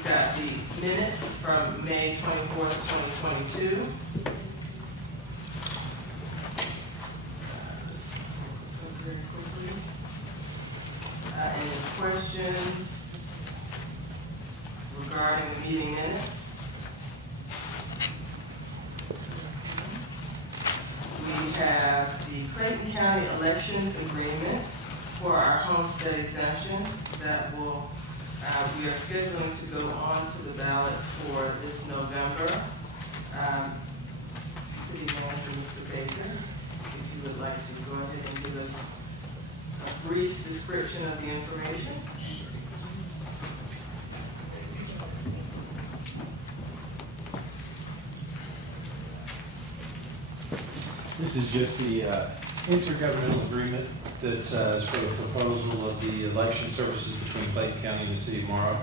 we've got the minutes from May 24th, 2022. Very quickly. Any questions regarding the meeting minutes? We have the Clayton County Elections Agreement for our Homestead exemption that will, we are scheduling to go on to the ballot for this November. City Manager, Mr. Baker, if you would like to go ahead and give us a brief description of the information. This is just the intergovernmental agreement that is for the proposal of the election services between Clayton County and the City of Morrow.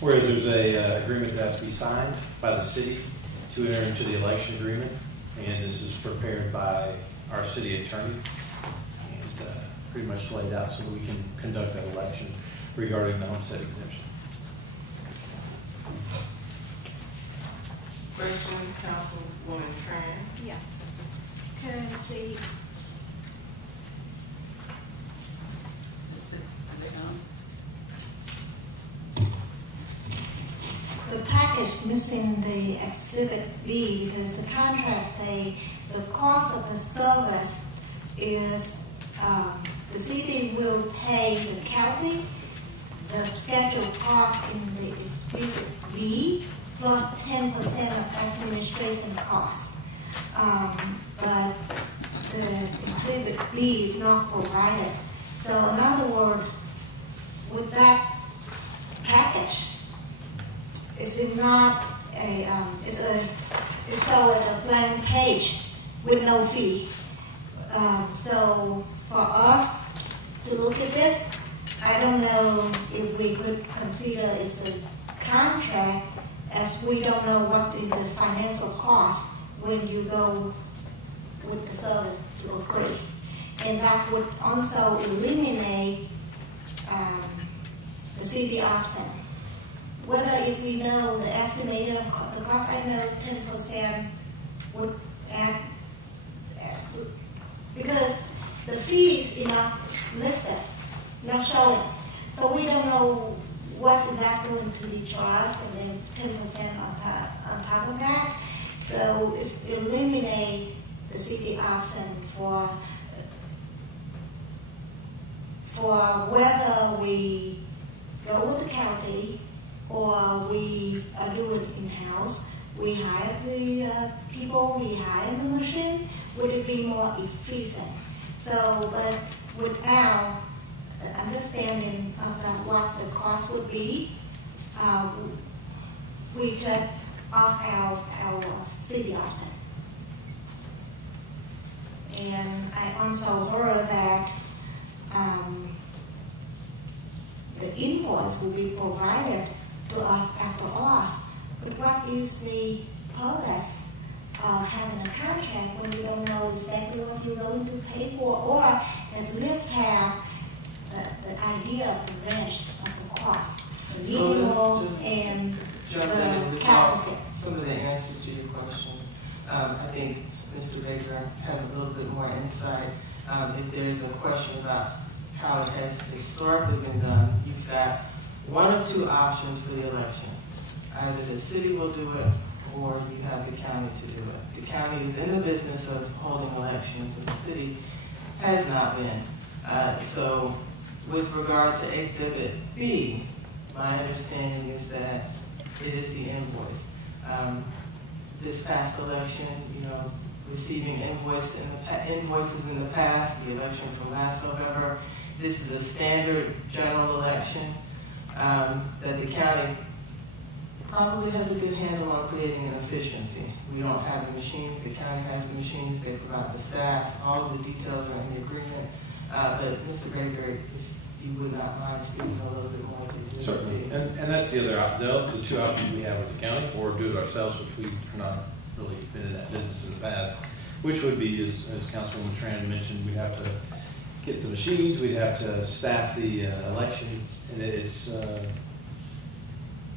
Whereas there's a agreement that has to be signed by the city to enter into the election agreement, and this is prepared by our city attorney and pretty much laid out so that we can conduct that election regarding the homestead exemption. Questions, Councilwoman Tran? Yes. Because the package missing the Exhibit B because the contract say the cost of the service is the city will pay the county the scheduled cost in the Exhibit B plus 10% of administration costs. But the Exhibit B is not provided. So in other words, with that package, it's not a, it's showing a blank page with no fee. So for us to look at this, I don't know if we could consider it's a contract, as we don't know what is the financial cost when you go with the service to agree. And that would also eliminate the city option. Whether if we know the estimated the cost, I know 10% would add, because the fees are not listed, not showing. So we don't know what is that going to be charged, and then 10% on top of that. So it eliminate the city option for whether we go with the county or we do it in-house. We hire the people, we hire the machine, would it be more efficient? So, but without understanding of what the cost would be, we just off our city option. And I also heard that the invoice will be provided to us after all. But what is the purpose of having a contract when you don't know exactly what you're going to pay for, or at least have the idea of the range of the cost, the minimal and the capital? Some of the answers to your question. I think Mr. Baker has a little bit more insight. If there's a question about how it has historically been done, you've got one or two options for the election. Either the city will do it, or you have the county to do it. The county is in the business of holding elections, and the city has not been. So with regard to Exhibit B, my understanding is that it is the invoice. This past election, receiving invoices in the past, the election from last November, this is a standard general election that the county probably has a good handle on creating an efficiency. We don't have the machines, the county has the machines, they provide the staff, all of the details are in the agreement. But Mr. Baker, if you would not mind speaking a little bit more to the Certainly, and that's the two options we have with the county, or do it ourselves, which we are not really been in that business in the past, which would be, as Councilwoman Tran mentioned, we'd have to get the machines, we'd have to staff the election, and it's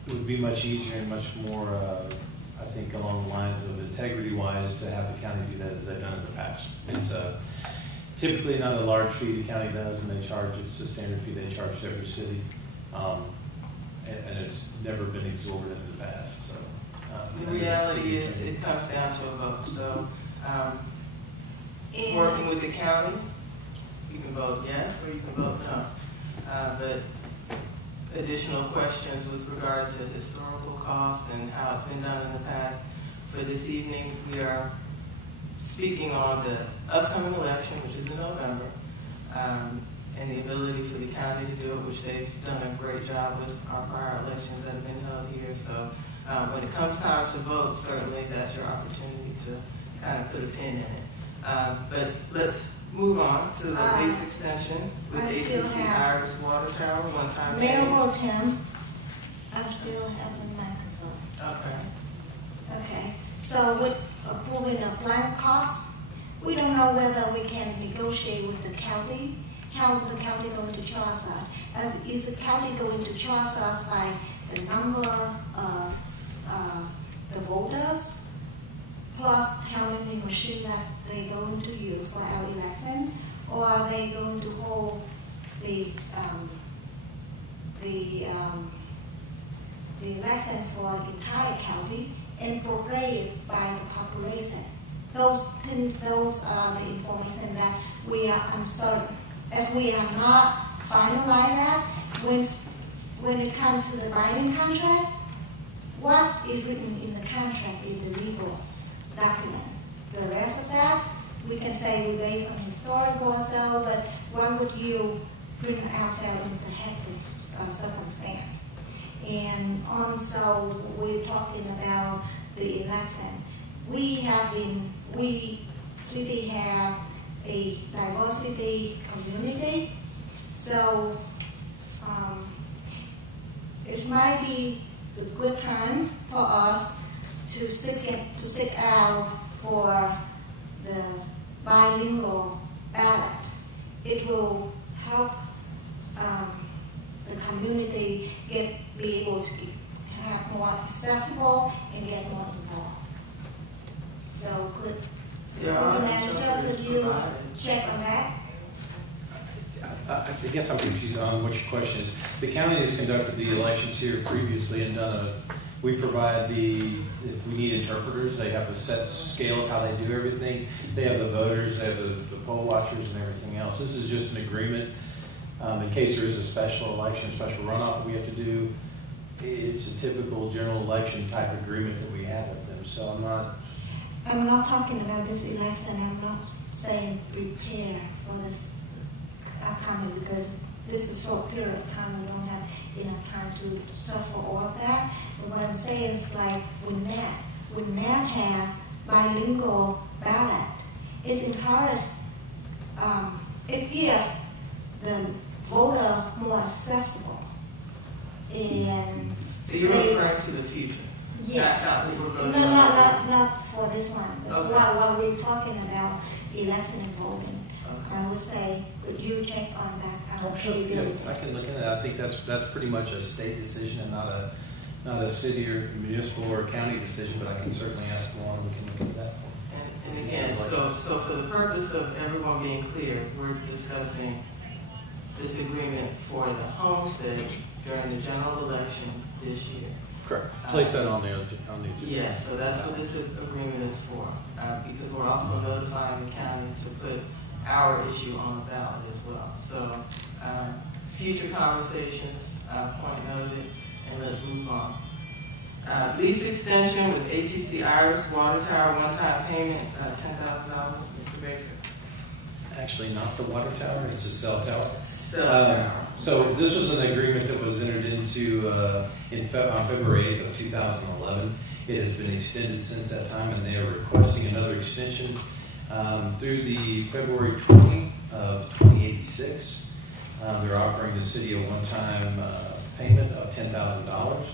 would be much easier and much more, I think, along the lines of integrity-wise to have the county do that as they've done in the past. It's typically not a large fee the county does, and they charge, it's the standard fee they charge to every city. And it's never been exorbitant in the past. So the reality is it comes down to a vote. So working with the county, you can vote yes or you can vote no. But additional questions with regard to historical costs and how it's been done in the past. For this evening, we are speaking on the upcoming election, which is in November, and the ability for the county to do it, which they've done a great job with our prior elections that have been held here. So when it comes time to vote, certainly that's your opportunity to kind of put a pin in it. But let's move on to the lease extension with HCC Iris Water Tower, one-time Mayor payment. Pro Tem, I'm still having my concern. Okay. Okay, so with approving the plant costs, we don't know whether we can negotiate with the county, how the county going to charge us. And is the county going to charge us by the number of the voters, plus how many machines that they're going to use for our election, or are they going to hold the election for the entire county and prorate it by the population? Those are the information that we are uncertain. As we are not finalized that, when it comes to the binding contract, what is written in the contract is the legal document. The rest of that, we can say we based on historical or so, but why would you bring ourselves into hectic circumstance? And also, we're talking about the election. We city have a diversity community, so it might be a good time for us to seek out for the bilingual ballot. It will help the community be able to have more accessible and get more involved. So could the manager, could you check on that? I guess I'm confused on what your question is. The county has conducted the elections here previously and we provide if we need interpreters, they have a set scale of how they do everything. They have the voters, they have the poll watchers and everything else. This is just an agreement in case there is a special election, special runoff that we have to do. It's a typical general election type agreement that we have with them. So I'm not talking about this election. I'm not saying prepare for the upcoming, because this is a short period of time. We don't have enough time to suffer all of that. But what I'm saying is like with NAP have bilingual ballot. It encourages, it gives the voter more accessible. And so you're referring to the future? Yes. Not for this one. Okay. While we're talking about election and voting, okay. I would say, could you check on that? Sure. Yeah, I can look at it. I think that's pretty much a state decision and not a city or municipal or county decision, but I can certainly ask Lauren and we can look at that. And again, so for the purpose of everyone being clear, we're discussing this agreement for the Homestead during the general election this year. Correct. Place that on the agenda. Yes, so that's what this agreement is for, because we're also notifying the county to put our issue on the ballot as well. So future conversations, point noted, and let's move on. Lease extension with HEC Iris Water Tower, one-time payment, $10,000, Mr. Baker. It's actually not the water tower, it's a cell tower. So this was an agreement that was entered into on February 8th of 2011. It has been extended since that time, and they are requesting another extension through the February 20 of 2086. They're offering the city a one-time payment of $10,000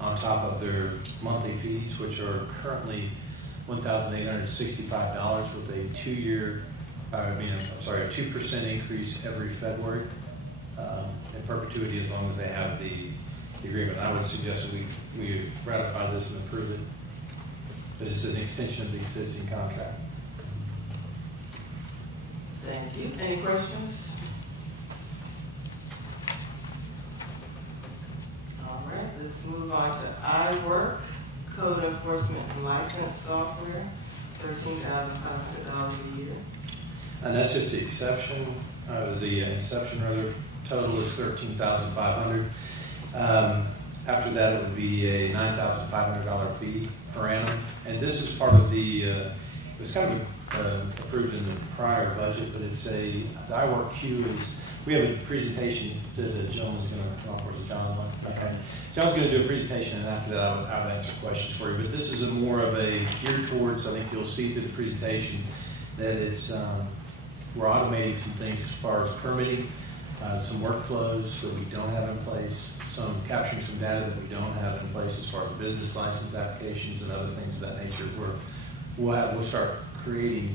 on top of their monthly fees, which are currently $1,865 with a 2% increase every February in perpetuity as long as they have the the agreement. I would suggest that we ratify this and approve it. But it's an extension of the existing contract. Thank you. Any questions? All right, let's move on to Iwork, Code Enforcement and License Software, $13,500 a year. And that's just the exception, the inception rather, total is $13,500. After that, it would be a $9,500 fee per annum. And this is part of the, it was kind of approved in the prior budget, but it's the Iwork Q is, we have a presentation that John is going to come off. Where's John? Okay. John's going to do a presentation, and after that, I'll answer questions for you. But this is more of a geared towards, I think you'll see through the presentation, that it's, we're automating some things as far as permitting, some workflows that we don't have in place, capturing some data that we don't have in place as far as business license applications and other things of that nature. We'll start creating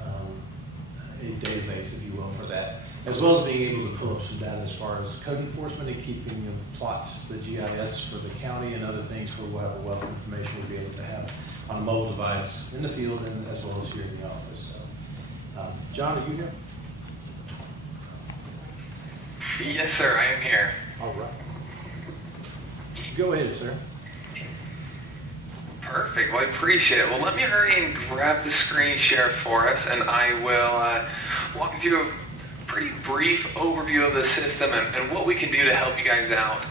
a database, if you will, for that, as well as being able to pull up some data as far as code enforcement and keeping plots, the GIS for the county and other things where we'll have a wealth of information we'll be able to have on a mobile device in the field and as well as here in the office. So, John, are you here? Yes, sir, I am here. All right. Go ahead, sir. Perfect. Well, I appreciate it. Well, let me hurry and grab the screen share for us, and I will walk you through a pretty brief overview of the system and what we can do to help you guys out.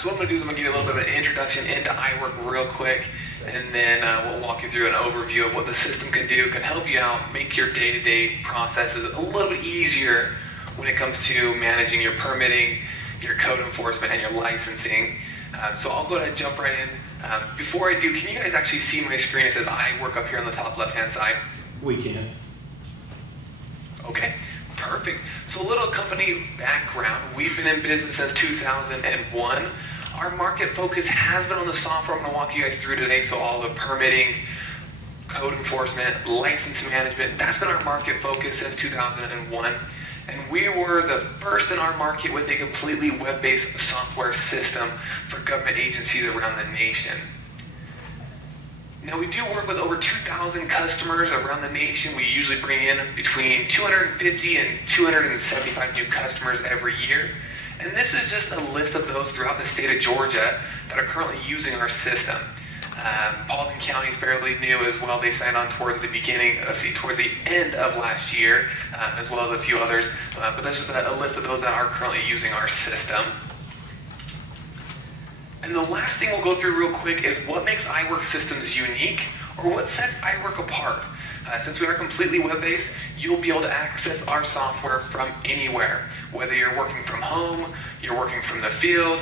So what I'm going to do is I'm going to give you a little bit of an introduction into Iwork real quick, and then we'll walk you through an overview of what the system can do, can help you out, make your day-to-day processes a little bit easier when it comes to managing your permitting, your code enforcement, and your licensing. So I'll go ahead and jump right in. Before I do, can you guys actually see my screen? It says Iwork up here on the top left-hand side. We can. Okay, perfect. So a little company background. We've been in business since 2001. Our market focus has been on the software I'm going to walk you guys through today. So all the permitting, code enforcement, license management, that's been our market focus since 2001. And we were the first in our market with a completely web-based software system for government agencies around the nation. Now, we do work with over 2,000 customers around the nation. We usually bring in between 250 and 275 new customers every year. And this is just a list of those throughout the state of Georgia that are currently using our system. Paulding County is fairly new as well. They signed on towards the end of last year, as well as a few others. But this is a list of those that are currently using our system. And the last thing we'll go through real quick is what makes Iwork systems unique, or what sets Iwork apart. Since we are completely web-based, you'll be able to access our software from anywhere. Whether you're working from home, you're working from the field,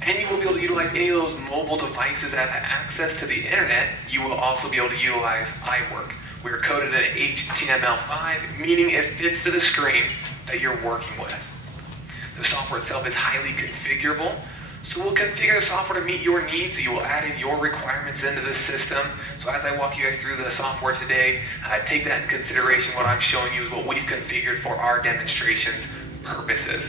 and you will be able to utilize any of those mobile devices that have access to the internet. You will also be able to utilize Iwork. We are coded in HTML5, meaning it fits to the screen that you're working with. The software itself is highly configurable, so we'll configure the software to meet your needs, so you will add in your requirements into the system. So as I walk you guys through the software today, take that into consideration. What I'm showing you is what we've configured for our demonstration purposes.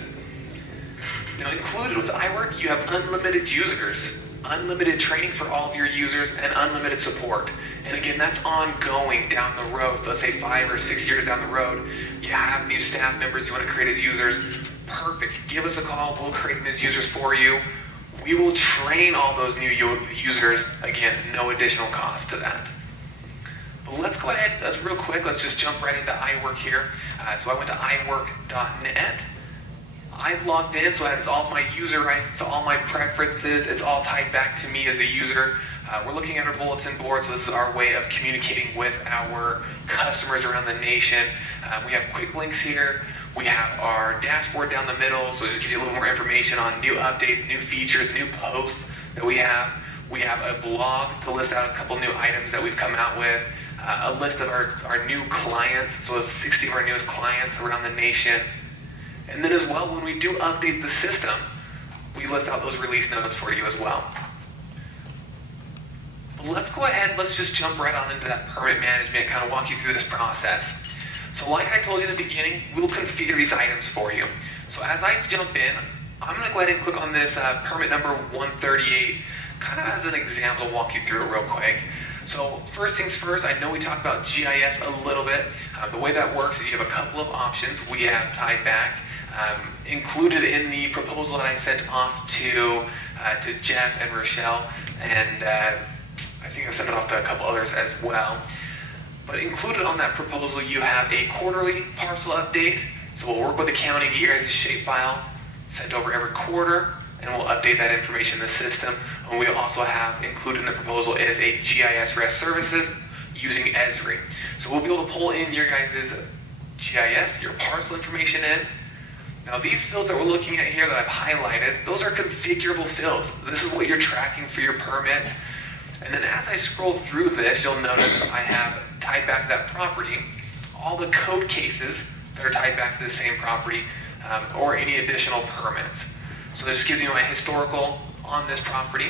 Now, included with Iwork, you have unlimited users, unlimited training for all of your users, and unlimited support. And again, that's ongoing down the road. Let's say 5 or 6 years down the road, you have new staff members you want to create as users. Perfect. Give us a call. We'll create them as users for you. We will train all those new users. Again, no additional cost to that. But let's go ahead, real quick, let's just jump right into Iwork here. So I went to iwork.net. I've logged in, so it has all my user rights, all my preferences. It's all tied back to me as a user. We're looking at our bulletin board, so this is our way of communicating with our customers around the nation. We have quick links here. We have our dashboard down the middle, so it gives you a little more information on new updates, new features, new posts that we have. We have a blog to list out a couple new items that we've come out with. A list of our new clients, so 60 of our newest clients around the nation. And then as well, when we do update the system, we list out those release notes for you as well. But let's go ahead, let's just jump right on into that permit management, kind of walk you through this process. So like I told you in the beginning, we'll configure these items for you. So as I jump in, I'm going to go ahead and click on this permit number 138, kind of as an example to walk you through it real quick. So first things first, I know we talked about GIS a little bit. The way that works is you have a couple of options. We have tied back. Included in the proposal that I sent off to Jeff and Rochelle, and I think I sent it off to a couple others as well. But included on that proposal, you have a quarterly parcel update. So we'll work with the county to get you guys a shapefile sent over every quarter, and we'll update that information in the system. And we also have included in the proposal is a GIS REST services using Esri. So we'll be able to pull in your guys' GIS, your parcel information in. Now these fields that we're looking at here that I've highlighted, those are configurable fields. This is what you're tracking for your permit. And then as I scroll through this, you'll notice I have tied back to that property all the code cases that are tied back to the same property, or any additional permits. So this gives you my historical on this property.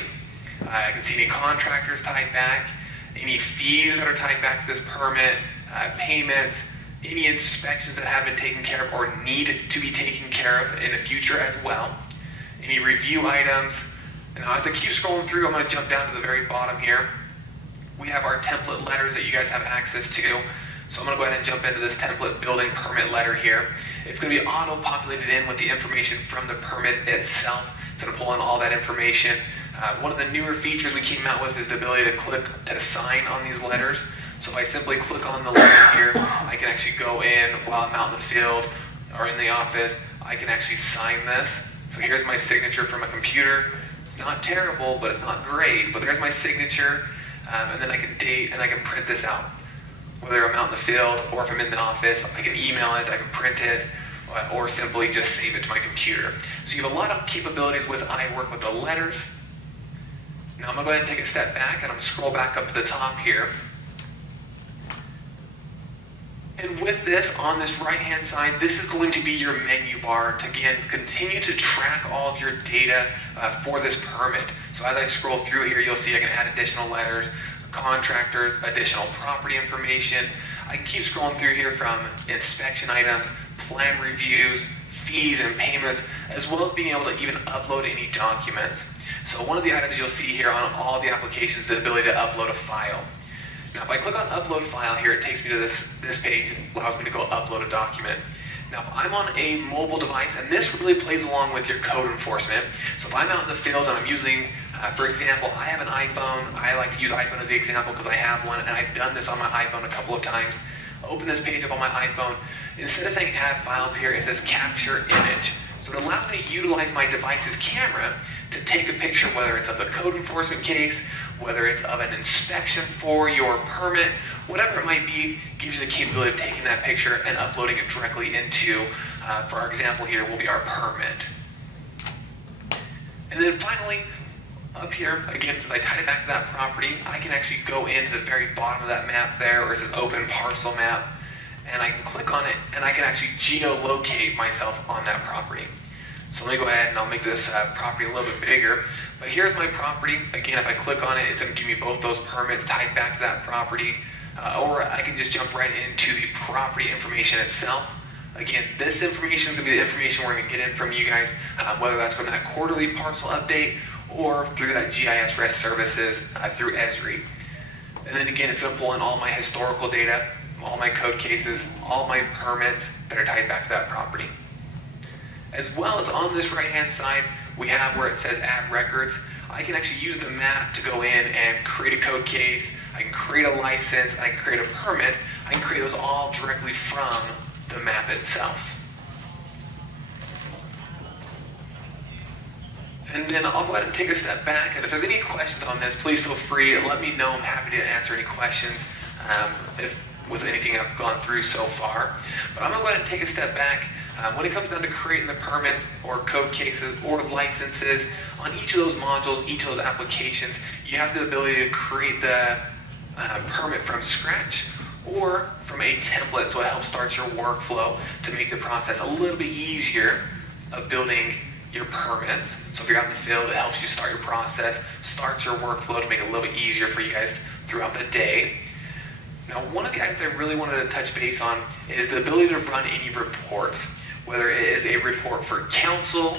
I can see any contractors tied back, any fees that are tied back to this permit, payments, any inspections that have been taken care of or need to be taken care of in the future as well, any review items. And as I keep scrolling through, I'm going to jump down to the very bottom here. We have our template letters that you guys have access to. So I'm going to go ahead and jump into this template building permit letter here. It's going to be auto-populated in with the information from the permit itself. It's going to pull in all that information. One of the newer features we came out with is the ability to click to sign on these letters. So if I simply click on the letter here, I can actually go in while I'm out in the field or in the office. I can actually sign this. So here's my signature from a computer. It's not terrible, but it's not great. But there's my signature, and then I can date and I can print this out. Whether I'm out in the field or if I'm in the office, I can email it, I can print it, or simply just save it to my computer. So you have a lot of capabilities with Iwork with the letters. Now I'm going to go ahead and take a step back, and I'm going to scroll back up to the top here. And with this, on this right-hand side, this is going to be your menu bar to, again, continue to track all of your data for this permit. So as I scroll through here, you'll see I can add additional letters, contractors, additional property information. I can keep scrolling through here from inspection items, plan reviews, fees and payments, as well as being able to even upload any documents. So one of the items you'll see here on all the applications is the ability to upload a file. Now if I click on upload file here, it takes me to this page. It allows me to go upload a document. Now if I'm on a mobile device, and this really plays along with your code enforcement. So if I'm out in the field and I'm using, for example, I have an iPhone. I like to use iPhone as the example because I have one, and I've done this on my iPhone a couple of times. Open this page up on my iPhone. Instead of saying add files here, it says capture image. So it allows me to utilize my device's camera to take a picture, whether it's of a code enforcement case, whether it's of an inspection for your permit, whatever it might be, gives you the capability of taking that picture and uploading it directly into, for our example here, will be our permit. And then finally, up here, again, since I tied it back to that property, I can actually go into the very bottom of that map there, where it says open parcel map, and I can click on it, and I can actually geolocate myself on that property. So let me go ahead and I'll make this property a little bit bigger. But here's my property. Again, if I click on it, it's going to give me both those permits tied back to that property. Or I can just jump right into the property information itself. Again, this information is going to be the information we're going to get in from you guys, whether that's from that quarterly parcel update or through that GIS REST services through Esri. And then again, it's going to pull in all my historical data, all my code cases, all my permits that are tied back to that property. As well as on this right-hand side, we have where it says add records. I can actually use the map to go in and create a code case. I can create a license. I can create a permit. I can create those all directly from the map itself. And then I'll go ahead and take a step back. And if there's any questions on this, please feel free to let me know. I'm happy to answer any questions with anything I've gone through so far. But I'm going to go ahead and take a step back. When it comes down to creating the permit or code cases or licenses, on each of those modules, each of those applications, you have the ability to create the permit from scratch or from a template, so it helps start your workflow to make the process a little bit easier of building your permits. So if you're out in the field, it helps you start your process, starts your workflow to make it a little bit easier for you guys throughout the day. Now, one of the items I really wanted to touch base on is the ability to run any reports, whether it is a report for council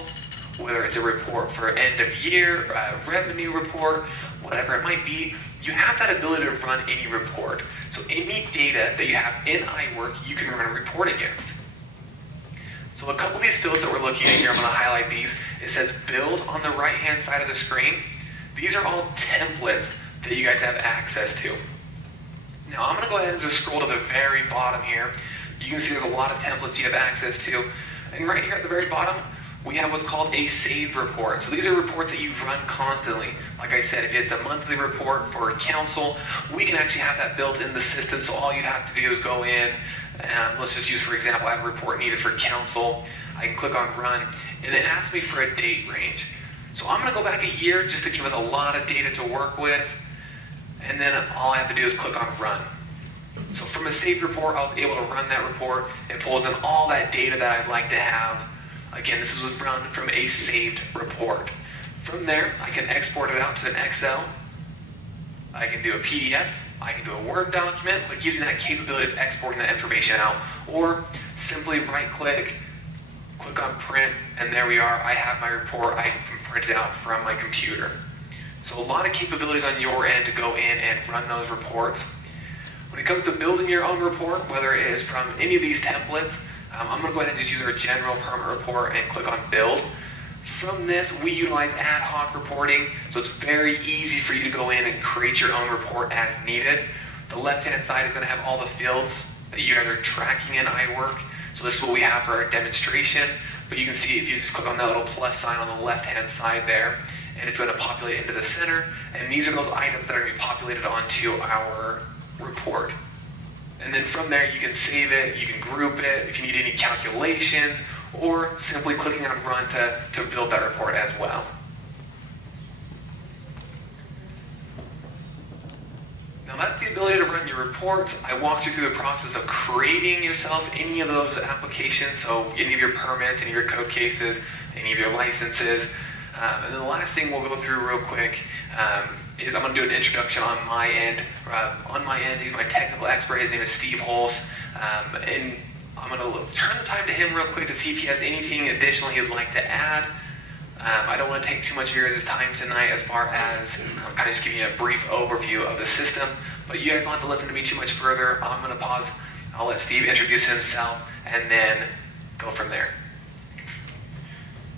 whether it's a report for end of year, revenue report, whatever it might be, you have that ability to run any report. So any data that you have in Iwork, you can run a report against. So a couple of these fields that we're looking at here, I'm going to highlight these. It says build on the right-hand side of the screen. These are all templates that you guys have access to. Now I'm going to go ahead and just scroll to the very bottom here. You can see there's a lot of templates you have access to. And right here at the very bottom, we have what's called a saved report. So these are reports that you run constantly. Like I said, if it's a monthly report for council, we can actually have that built in the system. So all you have to do is go in, let's just use, for example, I have a report needed for council. I can click on run, and it asks me for a date range. So I'm going to go back a year just to give us a lot of data to work with. And then all I have to do is click on run. So from a saved report, I was able to run that report. It pulls in all that data that I'd like to have. Again, this was run from a saved report. From there, I can export it out to an Excel. I can do a PDF. I can do a Word document, but gives you that capability of exporting that information out. Or simply right-click, click on print, and there we are. I have my report. I can print it out from my computer. So a lot of capabilities on your end to go in and run those reports. When it comes to building your own report, whether it is from any of these templates, I'm going to go ahead and just use our general permanent report and click on build. From this, we utilize ad hoc reporting, so it's very easy for you to go in and create your own report as needed. The left-hand side is going to have all the fields that you guys are tracking in Iwork. So this is what we have for our demonstration. But you can see if you just click on that little plus sign on the left-hand side there, and it's going to populate into the center. And these are those items that are going to be populated onto our report. And then from there, you can save it, you can group it, if you need any calculations, or simply clicking on run to build that report as well. Now that's the ability to run your reports. I walked you through the process of creating yourself any of those applications, so any of your permits, any of your code cases, any of your licenses. And then the last thing we'll go through real quick is I'm going to do an introduction on my end. He's my technical expert. His name is Steve Holst. And I'm going to turn the time to him real quick to see if he has anything additional he'd like to add. I don't want to take too much of your time tonight as far as kind of just giving you a brief overview of the system. But you guys don't have to listen to me too much further. I'm going to pause. I'll let Steve introduce himself and then go from there.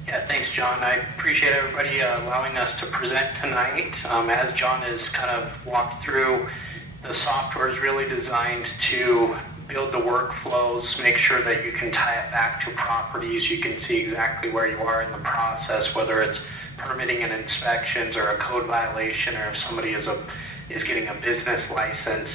Yeah, thanks, John. I appreciate everybody allowing us to present tonight. As John has kind of walked through, the software is really designed to build the workflows, make sure that you can tie it back to properties. You can see exactly where you are in the process, whether it's permitting and inspections or a code violation, or if somebody is getting a business license.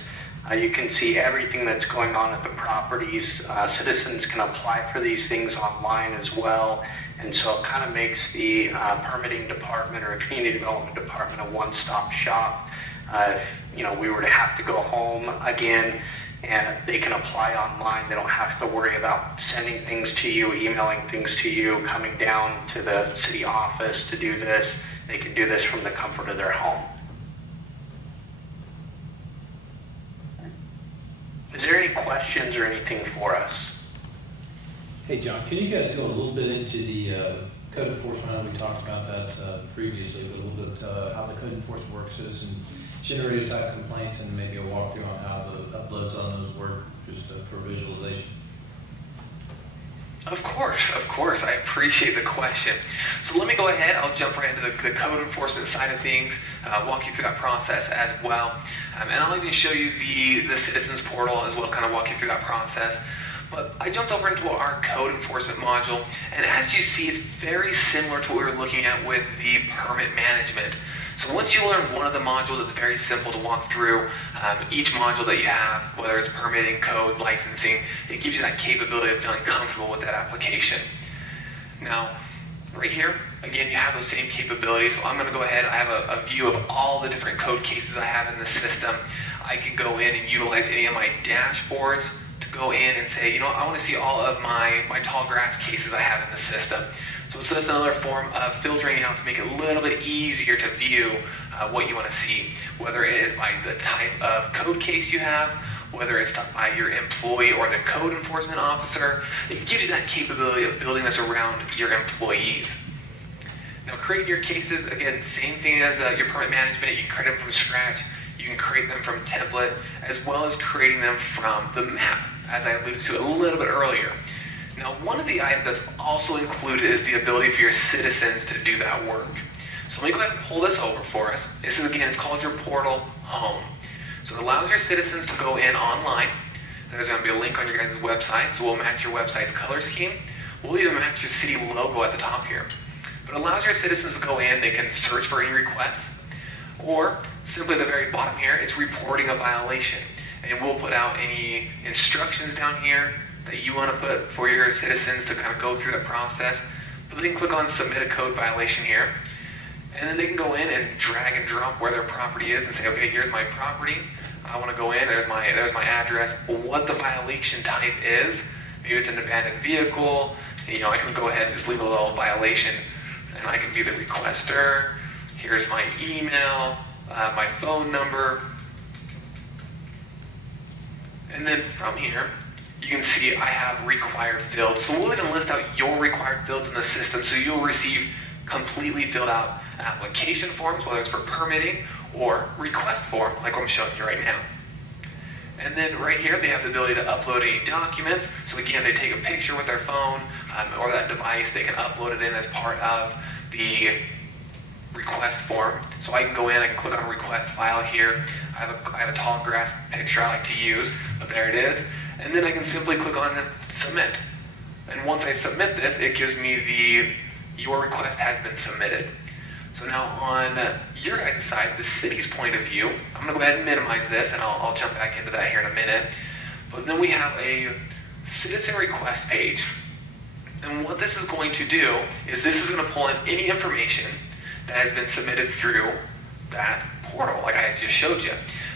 You can see everything that's going on at the properties. Citizens can apply for these things online as well. And so it kind of makes the permitting department or community development department a one-stop shop. If we were to have to go home again, and they can apply online. They don't have to worry about sending things to you, emailing things to you, coming down to the city office to do this. They can do this from the comfort of their home. Is there any questions or anything for us? Hey, John, can you guys go a little bit into the code enforcement? I know we talked about that previously, but a little bit how the code enforcement works, citizen-generated type complaints, and maybe a walkthrough on how the uploads on those work, just for visualization. Of course. I appreciate the question. So let me go ahead. I'll jump right into the code enforcement side of things, walk you through that process as well. And I'll even show you the citizens portal as well, kind of walk you through that process. But I jumped over into our code enforcement module, and as you see, it's very similar to what we were looking at with the permit management. So once you learn one of the modules, it's very simple to walk through each module that you have, whether it's permitting, code, licensing. It gives you that capability of feeling comfortable with that application. Now, right here, again, you have those same capabilities. So I'm going to go ahead. I have a view of all the different code cases I have in the system. I can go in and utilize any of my dashboards to go in and say, I want to see all of my tall grass cases I have in the system. So it's just another form of filtering out to make it a little bit easier to view what you want to see, whether it is by the type of code case you have, whether it's by your employee or the code enforcement officer. It gives you that capability of building this around your employees. Now, creating your cases, again, same thing as your permit management. You can create them from scratch. You can create them from template, as well as creating them from the map, as I alluded to a little bit earlier. Now, one of the items that's also included is the ability for your citizens to do that work. So let me go ahead and pull this over for us. This is, again, it's called your portal home. So it allows your citizens to go in online. There's going to be a link on your guys' website, so we'll match your website's color scheme. We'll even match your city logo at the top here. But it allows your citizens to go in, they can search for any requests, or simply at the very bottom here, it's reporting a violation. And we'll put out any instructions down here that you want to put for your citizens to kind of go through the process. But they can click on submit a code violation here, and then they can go in and drag and drop where their property is and say, okay, here's my property. I want to go in, there's my address, what the violation type is. Maybe it's an abandoned vehicle. You know, I can go ahead and just leave a little violation, and I can be the requester. Here's my email, my phone number. And then from here, you can see I have required fields. So we'll even list out your required fields in the system, so you'll receive completely filled out application forms, whether it's for permitting or request form, like I'm showing you right now. And then right here, they have the ability to upload any documents. So again, they take a picture with their phone or that device, they can upload it in as part of the request form. So I can go in, I can click on request file here. I have a tall grass picture I like to use, but there it is. And then I can simply click on submit. And once I submit this, it gives me your request has been submitted. So now on your guys' side, the city's point of view, I'm going to go ahead and minimize this, and I'll jump back into that here in a minute. But then we have a citizen request page. And what this is going to do is this is going to pull in any information that has been submitted through that portal, like I just showed you.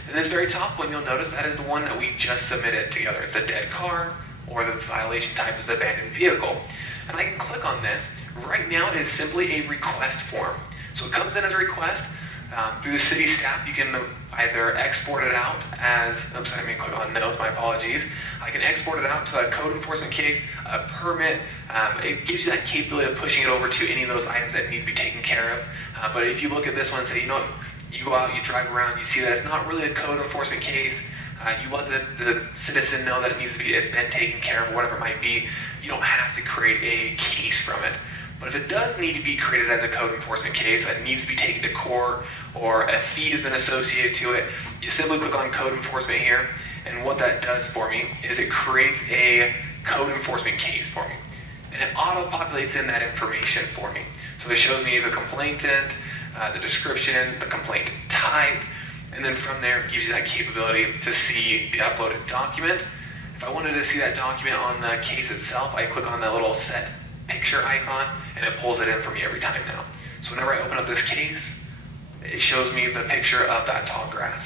And this very top one, you'll notice that is the one that we just submitted together. It's a dead car, or the violation type is abandoned vehicle. And I can click on this. Right now, it is simply a request form. So it comes in as a request. Through the city staff, you can either export it out as, I'm sorry, let me click on those, my apologies. I can export it out to a code enforcement case, a permit. It gives you that capability of pushing it over to any of those items that need to be taken care of. But if you look at this one and say, you know what, you go out, you drive around, you see that it's not really a code enforcement case. You let the citizen know that it needs to be, it's been taken care of, whatever it might be. You don't have to create a case from it. But if it does need to be created as a code enforcement case that needs to be taken to court or a fee has been associated to it, you simply click on code enforcement here, and what that does for me is it creates a code enforcement case for me. And it auto-populates in that information for me. So it shows me the complainant, the description, the complaint type, and then from there it gives you that capability to see the uploaded document. If I wanted to see that document on the case itself, I click on that little set picture icon, and it pulls it in for me every time now. So whenever I open up this case, it shows me the picture of that tall grass.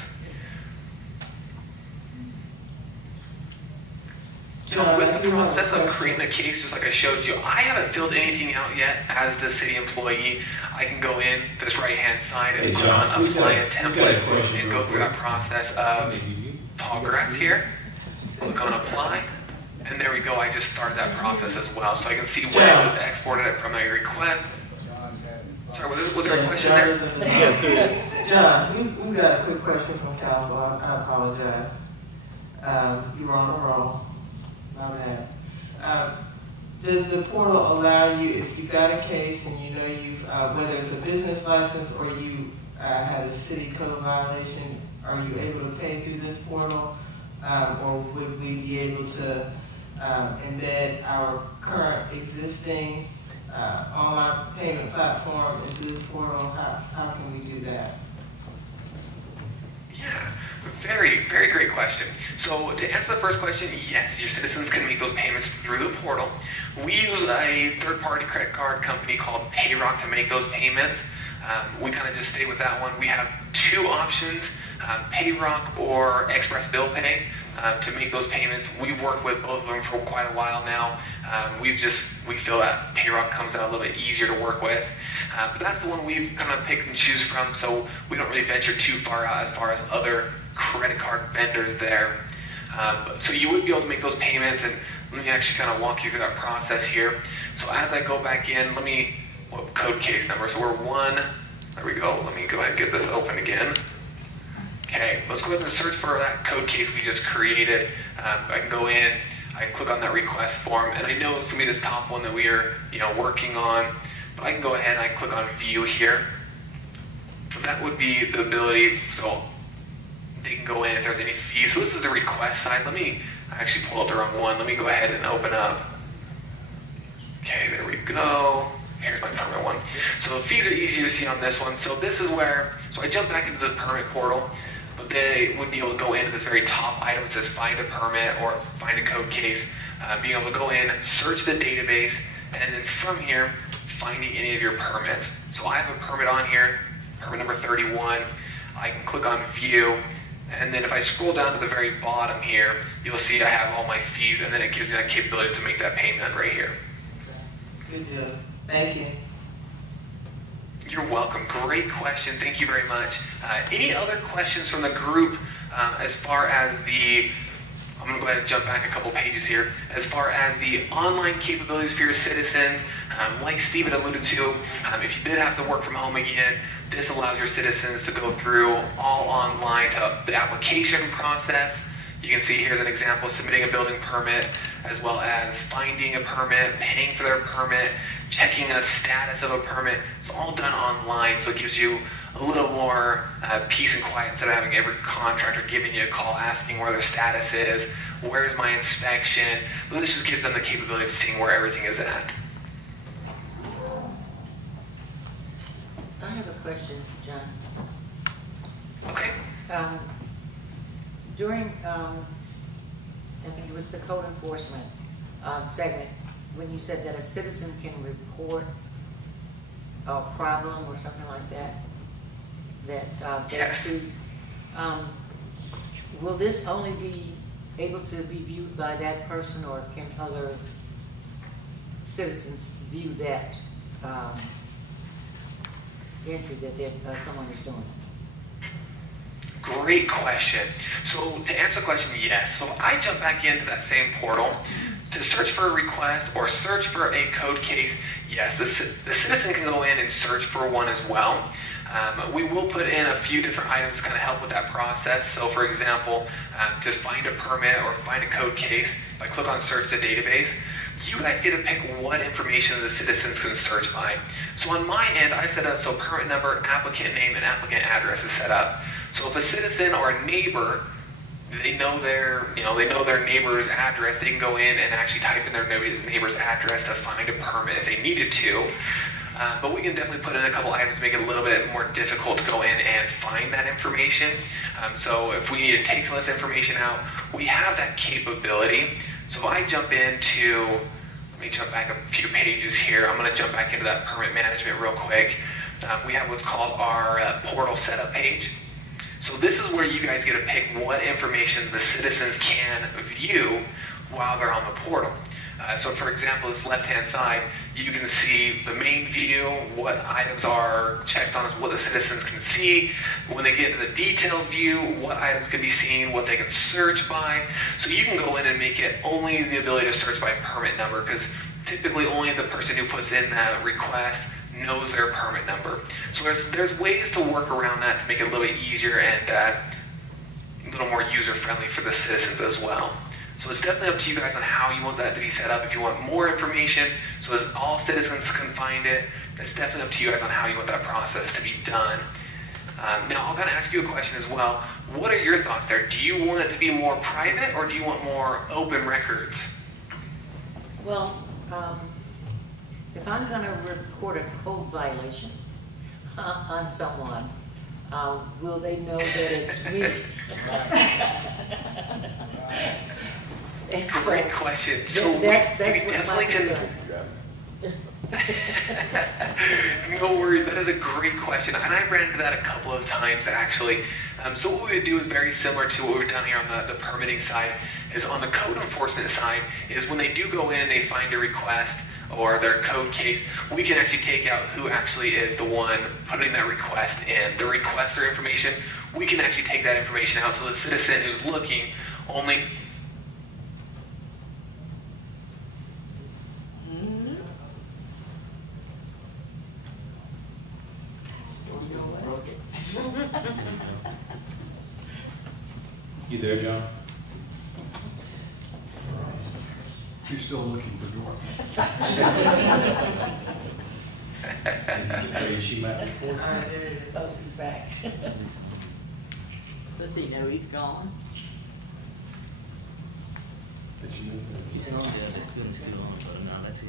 So with the process of creating the case, just like I showed you, I haven't filled anything out yet as the city employee. I can go in this right-hand side and click on apply a template and go through that process of tall grass here. Click on apply. And there we go, I just started that process as well. So I can see when I was exported it from a request. Sorry, was there a question there? Yes, there is. John, we've got a quick question from council. I apologize. You were on a roll. My bad. Does the portal allow you, if you got a case and you know you've, whether it's a business license or you had a city code violation, are you able to pay through this portal? Or would we be able to embed our current existing online payment platform into this portal? How can we do that? Yeah, very, very great question. So to answer the first question, yes, your citizens can make those payments through the portal. We use a third-party credit card company called Payrock to make those payments. We kind of just stay with that one. We have two options, Payrock or Express Bill Pay. To make those payments. We've worked with both of them for quite a while now. We feel that Payrock comes out a little bit easier to work with. But that's the one we've kind of picked and choose from, so we don't really venture too far out as far as other credit card vendors there. So you would be able to make those payments, and let me actually kind of walk you through that process here. So as I go back in, let me code case number. So we're 1, there we go. Let me go ahead and get this open again. Okay, let's go ahead and search for that code case we just created. I can go in, I can click on that request form, and I know it's going to be this top one that we are working on, but I can go ahead and I click on view here. So that would be the ability, so they can go in if there's any fees. So this is the request side. Let me actually pull up the wrong one. Let me go ahead and open up. Okay, there we go. Here's my permit one. So the fees are easy to see on this one. So this is where, so I jump back into the permit portal, but they would be able to go into this very top item that says find a permit or find a code case, being able to go in, search the database, and then from here, finding any of your permits. So I have a permit on here, permit number 31. I can click on view, and then if I scroll down to the very bottom here, you'll see I have all my fees, and then it gives me that capability to make that payment right here. Good job. Thank you. You're welcome. Great question. Thank you very much. Any other questions from the group as far as the, I'm going to go ahead and jump back a couple pages here, as far as the online capabilities for your citizens, like Stephen alluded to, if you did have to work from home again, this allows your citizens to go through all online to the application process. You can see here's an example, submitting a building permit, as well as finding a permit, paying for their permit, checking a status of a permit. It's all done online, so it gives you a little more peace and quiet instead of having every contractor giving you a call asking where their status is, where's my inspection. But this just gives them the capability of seeing where everything is at. I have a question, John. Okay. During, I think it was the code enforcement segment, when you said that a citizen can report a problem or something like that, they see, will this only be able to be viewed by that person, or can other citizens view that entry that someone is doing? Great question. So to answer the question, yes. So I jump back into that same portal to search for a request or search for a code case. Yes, the citizen can go in and search for one as well. We will put in a few different items to kind of help with that process. So for example, to find a permit or find a code case, if I click on search the database, you guys get to pick what information the citizens can search by. So on my end, I set up so permit number, applicant name, and applicant address is set up. So if a citizen or a neighbor, they know their neighbor's address, they can go in and actually type in their neighbor's address to find a permit if they needed to. But we can definitely put in a couple items to make it a little bit more difficult to go in and find that information. So if we need to take some of this information out, we have that capability. So if I jump into, let me jump back a few pages here. I'm going to jump back into that permit management real quick. We have what's called our portal setup page. So this is where you guys get to pick what information the citizens can view while they're on the portal. So for example, this left-hand side, you can see the main view, what items are checked on is what the citizens can see. When they get to the detailed view, what items can be seen, what they can search by. So you can go in and make it only the ability to search by permit number, because typically only the person who puts in that request knows their permit number. So there's ways to work around that to make it a little bit easier and a little more user-friendly for the citizens as well. So it's definitely up to you guys on how you want that to be set up. If you want more information so that all citizens can find it, it's definitely up to you guys on how you want that process to be done. Now, I'm going to ask you a question as well. What are your thoughts there? Do you want it to be more private, or do you want more open records? Well, if I'm going to report a code violation on someone, will they know that it's me? Great question. So that's what my concern. No worries, that is a great question, and I ran into that a couple of times actually. So what we would do is very similar to what we've done here on the permitting side. Is on the code enforcement side, is when they do go in and they find a request or their code case, we can actually take out who actually is the one putting that request in. The requester information, we can actually take that information out, so the citizen who's looking only You there, John? You're still looking for Dorothy. Afraid she might report. All right, there it is. Oh, he's back. Does he know he's gone? But you know,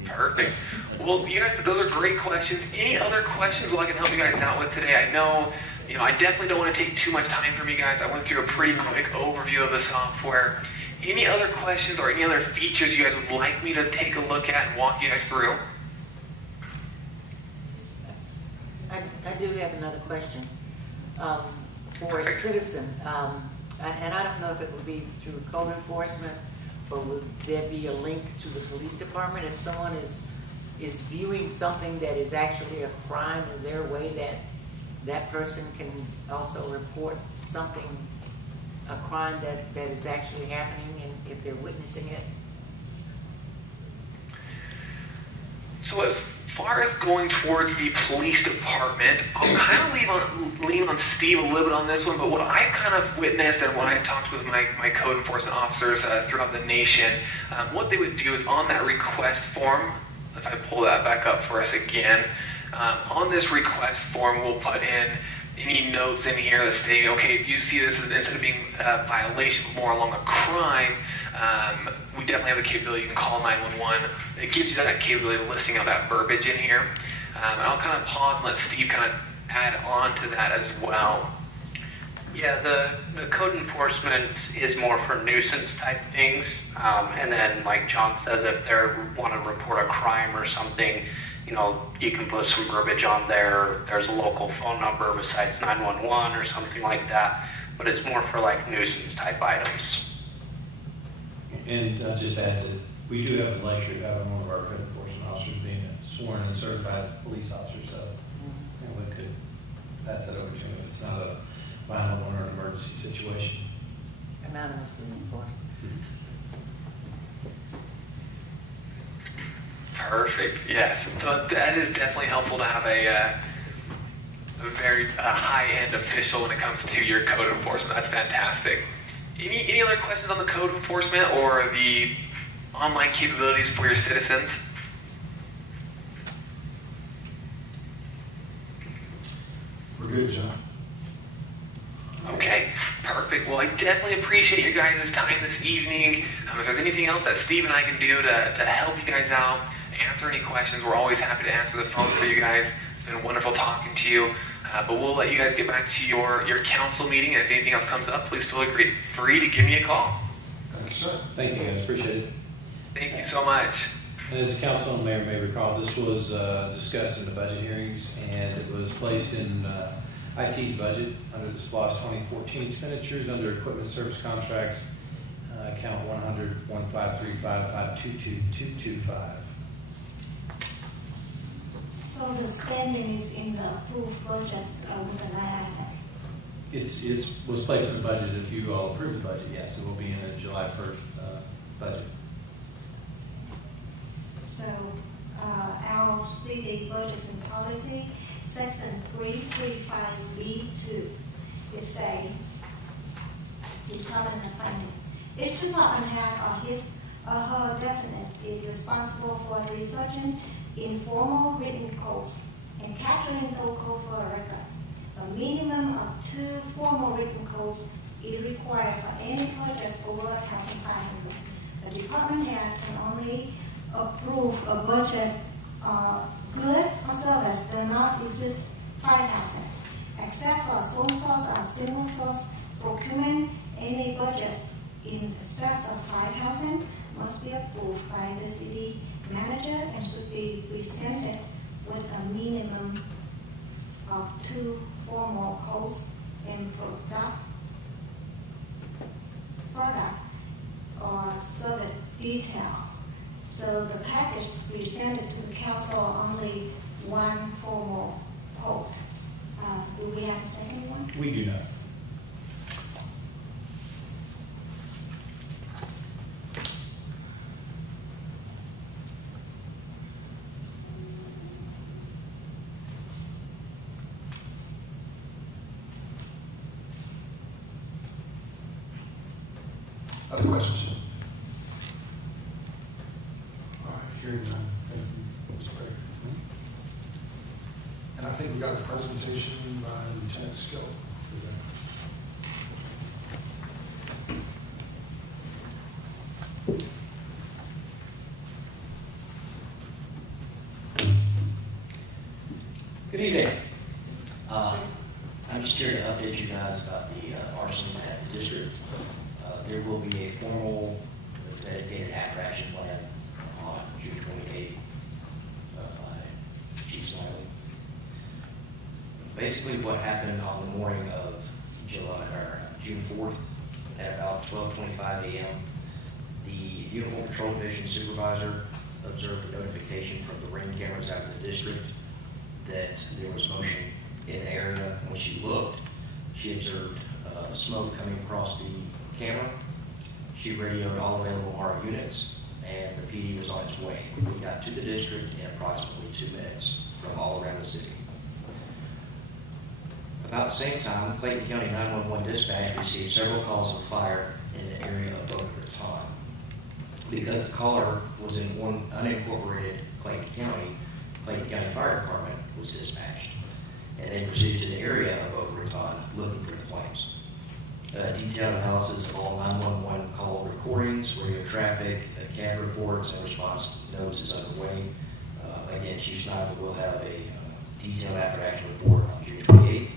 Perfect. Well, you guys, those are great questions. Any other questions I can help you guys out with today? I know, I definitely don't want to take too much time from you guys. I went through a pretty quick overview of the software. Any other questions or any other features you guys would like me to take a look at and walk you guys through? I do have another question. For a citizen, and I don't know if it would be through code enforcement, or would there be a link to the police department? If someone is viewing something that is actually a crime, is there a way that that person can also report something, a crime that is actually happening, and if they're witnessing it? So as far as going towards the police department, I'll kind of lean on Steve a little bit on this one, but what I've kind of witnessed and what I've talked with my code enforcement officers throughout the nation, what they would do is on that request form, if I pull that back up for us again, on this request form we'll put in any notes in here that say, okay, if you see this as, instead of being a violation, more along a crime, we definitely have the capability, you can call 911. It gives you that capability of listing out that verbiage in here. And I'll kind of pause and let Steve kind of add on to that as well. Yeah, the code enforcement is more for nuisance type things. And then, like John says, if they want to report a crime or something, you can put some verbiage on there. There's a local phone number besides 911 or something like that. But it's more for like nuisance type items. And just add that we do have the luxury of having one of our code enforcement officers being a sworn and certified police officer, so we could pass that over to him if it's not a violent one or an emergency situation. Anonymously, of course. Perfect. Yes. So that is definitely helpful to have a very high-end official when it comes to your code enforcement. That's fantastic. Any other questions on the code enforcement or the online capabilities for your citizens? We're good, John. Okay, perfect. Well, I definitely appreciate your guys' time this evening. If there's anything else that Steve and I can do to help you guys out, answer any questions, we're always happy to answer the phone for you guys. It's been wonderful talking to you. But we'll let you guys get back to your council meeting. And if anything else comes up, please feel free to give me a call. Thank you, sir. Thank you, guys. Appreciate it. Thank you so much. And as the council and mayor may recall, this was discussed in the budget hearings, and it was placed in IT's budget under the SPLOST 2014 expenditures under equipment service contracts, account 100-1535-522225. So the spending is in the approved budget with the line item. It was placed in the budget. If you all approve the budget, yes, it will be in the July 1st budget. So our city budgets and policy, section 335B2, it says, determine the funding. Each department head or his or her designate is responsible for researching informal written codes and capturing those codes for a record. A minimum of 2 formal written codes is required for any purchase over 1,500. The department head can only approve a budget good or service that not exceed 5,000, except for sole source or single source procurement. Any budget in excess of 5,000 must be approved by the city manager and should be presented with a minimum of 2 formal codes and product or service detail. So the package presented to the council only 1 formal code. Do we have a second one? We do not. Other questions? All right, hearing none. Thank you, Mr. Baker. And I think we got a presentation by Lieutenant Skill. Good evening. I'm just here to update you guys about the arson at the district. There will be a formal dedicated after action plan on June 28th by Chief Smiley. Basically what happened on the morning of June 4th at about 12:25 a.m., the Uniform Patrol Division supervisor observed a notification from the ring cameras out of the district that there was motion in the area. When she looked, she observed smoke coming across the camera. She radioed all available Morrow units, and the PD was on its way. We got to the district in approximately 2 minutes from all around the city. About the same time, Clayton County 911 dispatch received several calls of fire in the area of Boca Raton. Because the caller was in one unincorporated Clayton County Fire Department was dispatched, and they proceeded to the area of Boca Raton looking for the flames. Detailed analysis of all 911 call recordings, radio traffic, CAD reports, and response notes is underway. Again, Chief Sniper will have a detailed after-action report on June 28th.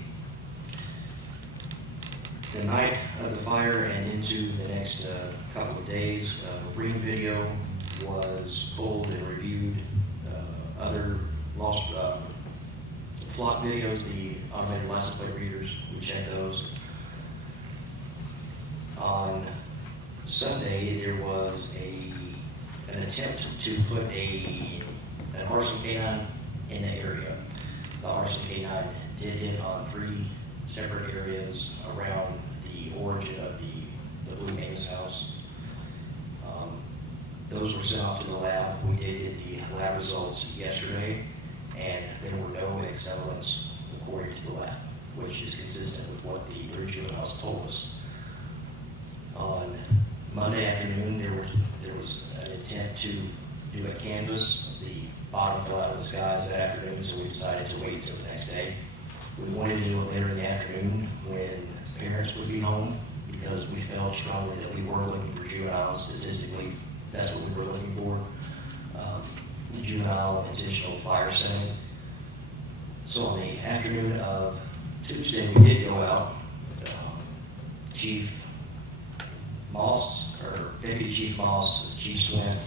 The night of the fire and into the next couple of days, ring video was pulled and reviewed. Other lost flock videos, the automated license plate readers, we checked those. On Sunday, there was an attempt to put an arson canine in the area. The arson canine did hit on 3 separate areas around the origin of the Blue Amos house. Those were sent off to the lab. We did get the lab results yesterday, and there were no accelerants according to the lab, which is consistent with what the 3 juveniles told us. On Monday afternoon, there was an intent to do a canvass. The bottom fell out of the skies that afternoon, so we decided to wait until the next day. We wanted to do it later in the afternoon when parents would be home, because we felt strongly that we were looking for juveniles. Statistically, that's what we were looking for, the juvenile intentional fire setting. So on the afternoon of Tuesday, we did go out. Chief Moss, or Deputy Chief Moss, Chief Swint,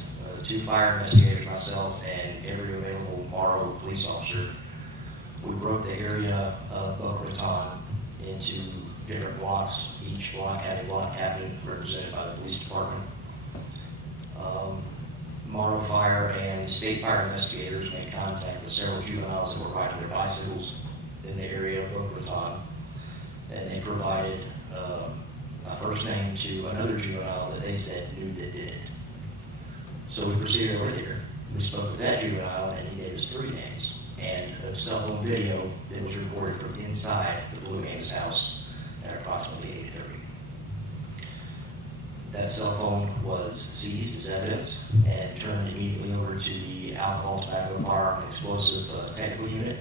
2 fire investigators, myself, and every available Morrow police officer. We broke the area of Boca Raton into different blocks. Each block had a block captain represented by the police department. Morrow Fire and state fire investigators made contact with several juveniles that were riding their bicycles in the area of Boca Raton, and they provided a first name to another juvenile that they said knew that did it. So we proceeded over there. We spoke with that juvenile, and he gave us 3 names and a cell phone video that was recorded from inside the Blue Amos house at approximately 8:30. That cell phone was seized as evidence and turned immediately over to the alcohol, tobacco, firearm, and explosive technical unit.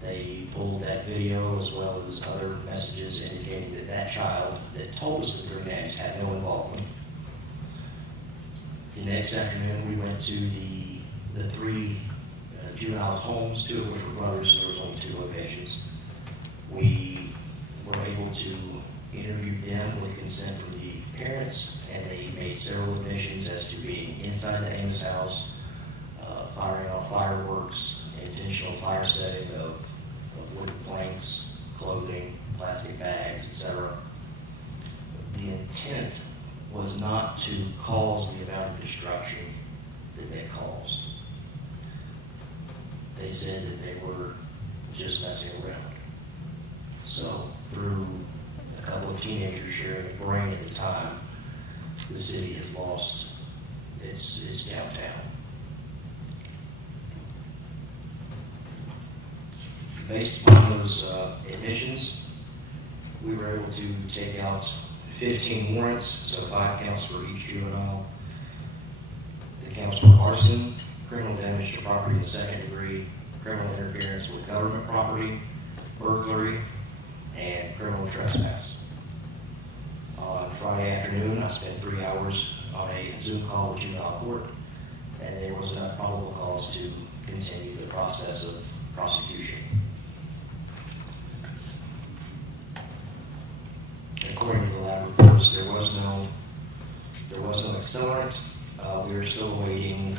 They pulled that video as well as other messages indicating that that child that told us the 3 names had no involvement. The next afternoon, we went to the 3 juvenile homes, 2 of which were brothers, so there was only 2 locations. We were able to interview them with consent from the parents, and they made several admissions as to being inside the Amos house, firing off fireworks, intentional fire setting of wooden planks, clothing, plastic bags, etc. The intent was not to cause the amount of destruction that they caused. They said that they were just messing around. So through a couple of teenagers sharing a brain at the time, the city has lost its downtown. Based upon those admissions, we were able to take out 15 warrants, so 5 counts for each juvenile. The counts for arson, criminal damage to property in the second degree, criminal interference with government property, burglary, and criminal trespass. On Friday afternoon, I spent 3 hours on a Zoom call with juvenile court, and there was enough probable cause to continue the process of prosecution. According to the lab reports, there was no accelerant. We are still awaiting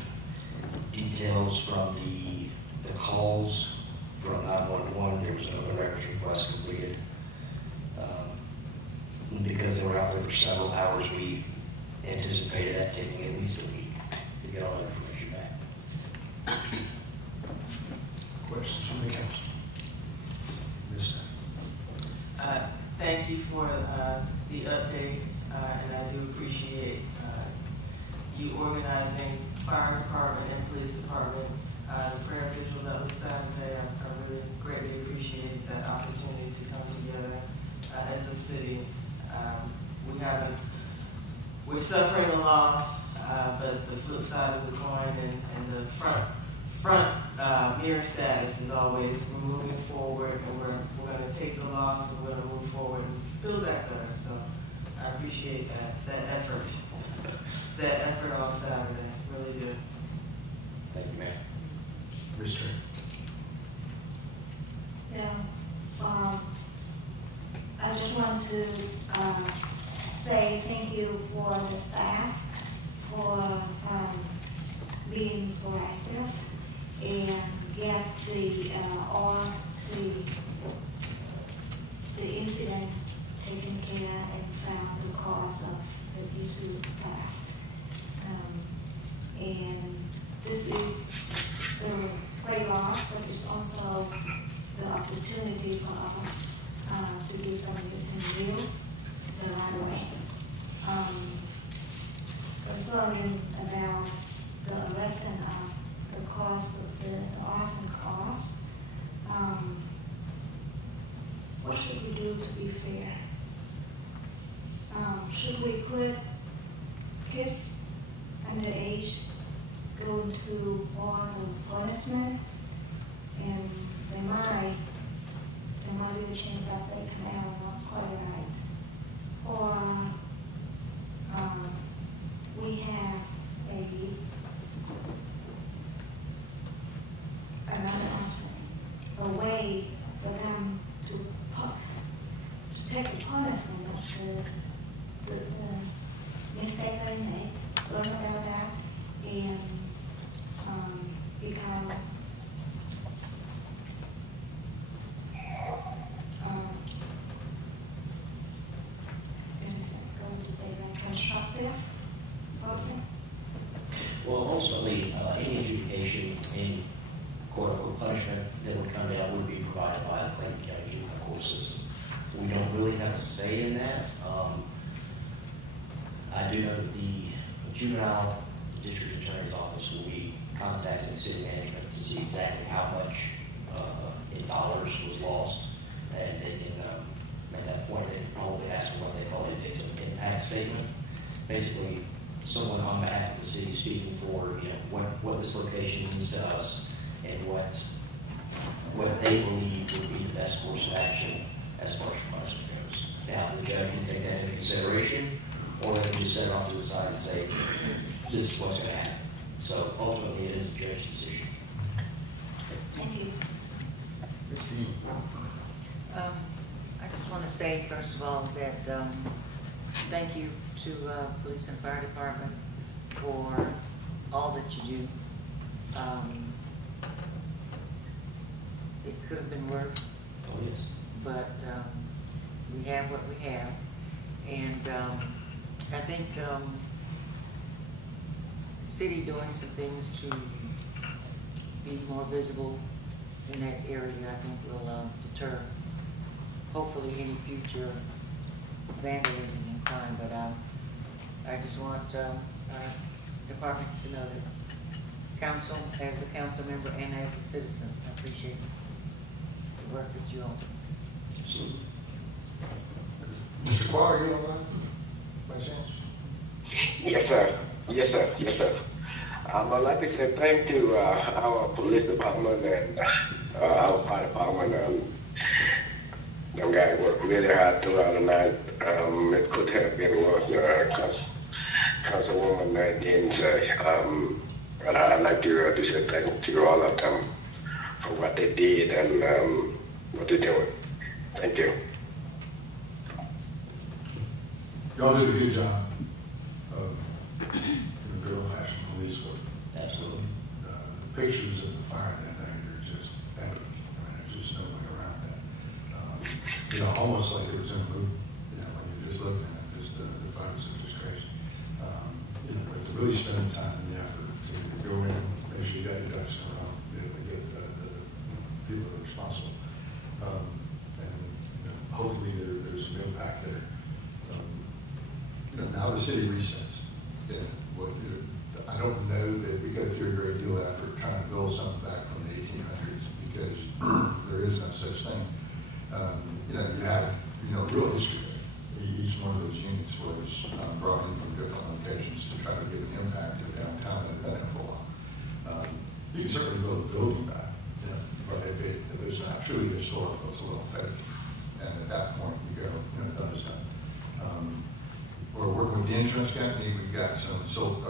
details from the calls from 911. There was no records request completed. Because they were out there for several hours, we anticipated that taking at least a week to get all that information back. Questions from the council? Ms. Thank you for the update, and I do appreciate you organizing fire department and police department. The prayer vigil that was Saturday, I really greatly appreciate that opportunity to come together as a city. We're suffering a loss, but the flip side of the coin and the front mirror status is always we're moving forward, and we're going to take the loss and we're going to move forward and build back better. So I appreciate that effort on Saturday. Really do. Thank you, ma'am. Ms. Turner? Yeah. I just want to say thank you for the staff for being proactive and get all the incident taken care and found the cause of the issue fast. And this is the great loss, but it's also the opportunity for us to do something new the right way. Concerning about the arresting of the cost of the arson cost, what should we do to be fair? Should we put kids underage go to more punishment, and they might be a chance that they can have not quite right, or we have another option, a way for them to take the punishment of the mistake they made, learn about that, and become constructive. Okay. Well, ultimately, any adjudication in quote-unquote punishment that would come down would be provided by the Clayton County Juvenile Court System. We don't really have a say in that. I do know that the juvenile district attorney's office will be contacting the city management to see exactly how much in dollars was lost, and they can, at that point, they can probably ask for what they call a victim impact statement. Basically, someone on behalf of the city speaking for what this location means to us and what they believe would be the best course of action as far as punishment goes. Now, the judge can take that into consideration, or they can just set it off to the side and say, this is what's going to happen. So ultimately, it is the judge's decision. Thank you. I just want to say, first of all, that thank you to police and fire department for all that you do. It could have been worse. Oh, yes. But we have what we have, and I think the city doing some things to be more visible in that area, I think will deter hopefully any future vandalism and crime. But I just want our departments to know that council, as a council member and as a citizen, I appreciate the work that you all do. Mr. Quire, you all right? Yes, sir. Yes, sir. Yes, sir. I'd like to say thank to our police department and our fire department. Them guys worked really hard throughout the night. It could have been worse because Councilwoman 19 said. But I'd like to say thank to all of them for what they did and what they're doing. Thank you. Y'all did a good job of good old-fashioned police work. Absolutely. The pictures of the fire that night are just epic. I mean, there's just no way around that. Almost like it was in a movie. When you're just looking at it, just the photos are just crazy. But to really spend the time and the effort to go in, make sure you got your ducks in a row, be able to get the people that are responsible, and hopefully there's some impact there. Now the city resets. I don't know that we go through a great deal of effort trying to build something back from the 1800s because there is no such thing. You have real history there. Each one of those units was brought in from different locations to try to get an impact to downtown that had been there for a while. You can certainly build a building back, but if it's not truly historical, it's a little fake. And at that point, you go, done is done. We're working with the insurance company. We've got some not silk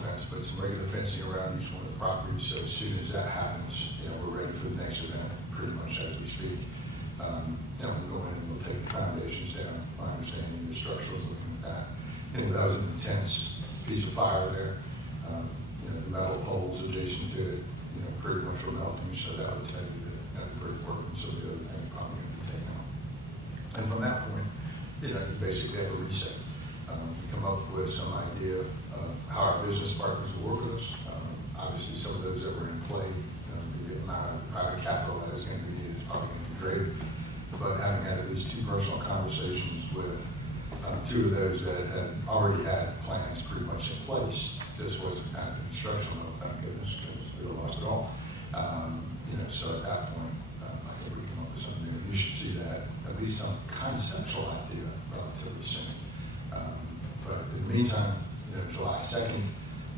fence, but some regular fencing around each one of the properties. So as soon as that happens, we're ready for the next event, pretty much as we speak. We'll go in and we'll take the foundations down. My understanding, the structural is looking at that. That was an intense piece of fire there. The metal poles adjacent to it, pretty much were melting. So that would tell you that the brick work and some of the other things are probably going to be taken out. And from that point, you basically have a reset. Come up with some idea of how our business partners will work with us. Obviously, some of those that were in play, the amount of private capital that is going to be needed is probably going to be greater. But having had at least 2 personal conversations with 2 of those that had already had plans pretty much in place, this wasn't kind of construction mode, thank goodness, because we would have lost it all. So at that point, I think we come up with something. You should see that, at least some conceptual idea relatively soon. But in the meantime, July 2nd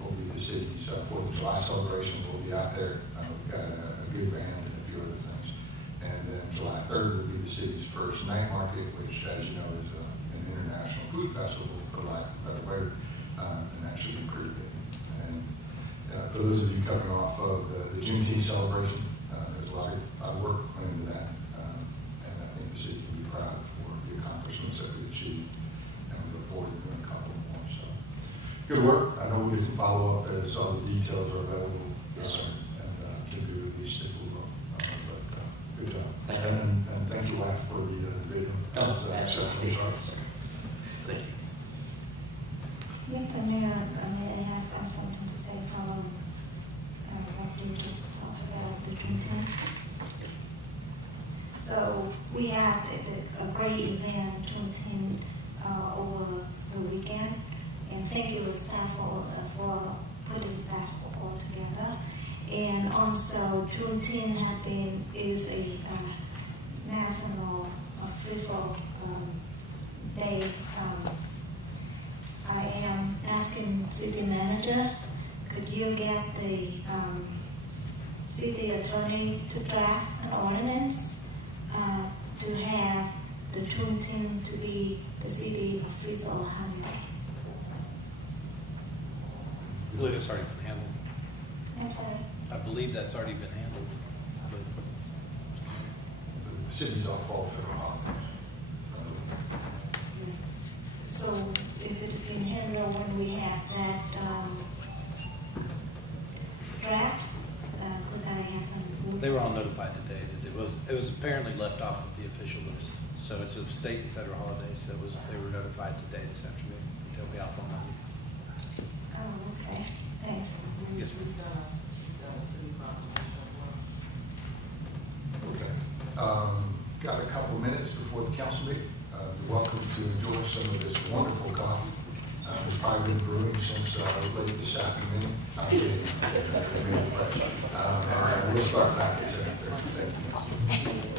will be the city's 4th of July celebration. We'll be out there. We've got a good band and a few other things. And then July 3rd will be the city's first night market, which, as you know, is an international food festival, for lack of a better word. And that should be pretty big. And for those of you coming off of the Juneteenth celebration, there's a lot of work went into that. And I think the city can be proud for the accomplishments that we achieved. And we look forward to doing a couple more. So good work. I know we'll get some follow-up as all the details are available. Yes, sir. And keep you at least if we will. But good job. Thank you. And thank you, Raf, for the video. Absolutely. Thank you. Mr. Mayor, I have something to say from what you just talked about the content. So we have a great event, Juneteenth, over the weekend, and thank you to staff for putting the festival all together. And also, Juneteenth is a national official day. I am asking city manager, could you get the city attorney to draft an ordinance to have the Juneteenth to be the city official holiday? I believe it's already been handled. I'm sorry. I believe that's already been handled. The city's all for federal holidays. So if it's been handled when we have that draft, could I have them? They were all notified today that it was apparently left off of the official list. So it's a state and federal holiday. So they were notified today this afternoon. They'll be off on Monday. Oh, okay. Thanks. Yes, ma'am. Okay. Got a couple of minutes before the council meeting. You're welcome to enjoy some of this wonderful coffee. It's probably been brewing since late this afternoon. I'm kidding. And we'll start back at 7:30. Thank you.